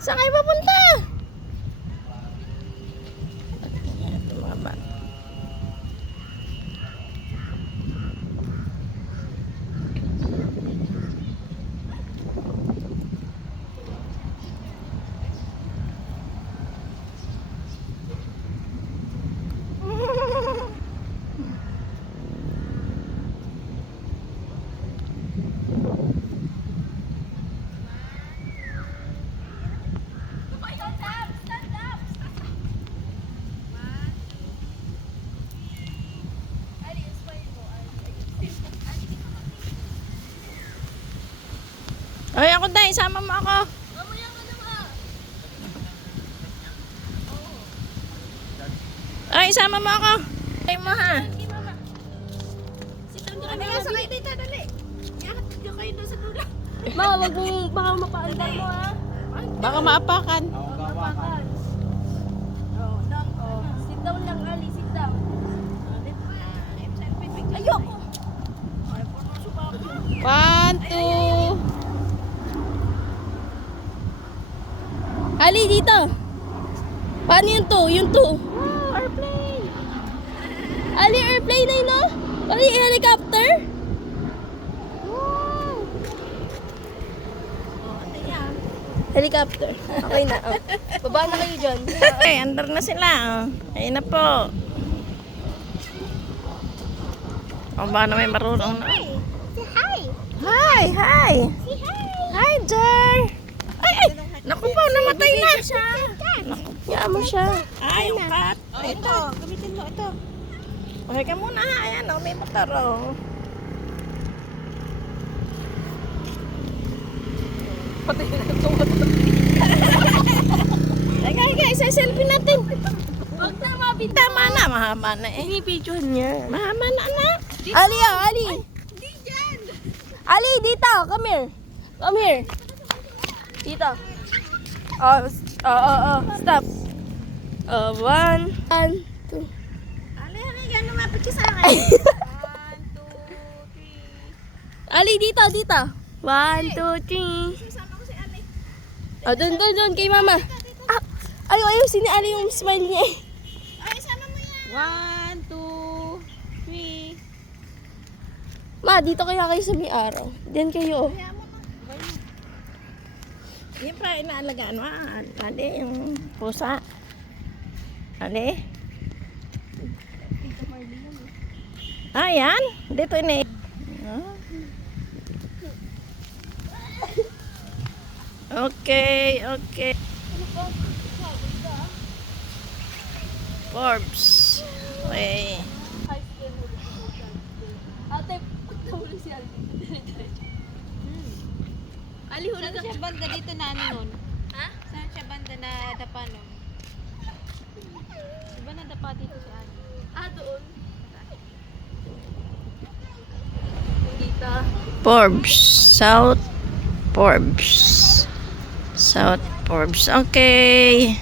Saan kayo papunta? Ayan, tumaba. Ay, ako dahil, isama mo ako. Ay, isama mo ako. Ay mo ha. Sakay dito, dali. Iangat ka kayo doon sa dulo. Ma, wag mong baka mapaandar mo ha. Baka maapakan. Mapakan. Oh, down. Oh, sit down lang, Ali, sit down. Ayoko. One, two. Ali, dito. Paano yung two? Yung two. Oh, airplane. Ali, airplane na yun, no? Ali, helicopter? Helicopter. Okay na. Oh. Baba na kayo dyan. Okay, andar na sila. Oh. Ayun na po. O ba na may marunong na? Say hi. Hi, hi. Say hi. Hi, Jer. Ay, ay. Naku po, namatay na. Naku, mo siya. Ay, yung cat. Ito, gamitin mo ito. Okay ka muna. Ayan, oh, may motor. Oh. Pati na ito. Selfie natin. Huwag na mabit. Tama na, mahaba na eh. Pinipicture niya. Mahaba na, anak. Ali, oh, Ali. Ali, dito. Come here. Come here. Dito. Stop. One, two. Ali, gano'n lumapit ka sa akin. 1, 2, 3. Ali, dito. 1, 2, 3. Sasama ko si Ali. Oh, doon, kay mama. Ah, ayaw, si Ali yung smile niya eh. Ay, sama mo yan. 1, 2, 3. Ma, dito kaya kayo sa may araw. Diyan kayo. Kaya mo na. Yan pa, inaalagaan mo. Ali, yung pusa. Ali. Yan. Dito ini. Okay. Forbes. Okay. Ate, pagkahuli si Ali. Ali, huli Saan ka. siya banda dito na ano nun? Ha? Saan siya banda na dapa nun? Diba nadapa dito si Ali? Doon. Dito. Forbes. South Forbes. Okay.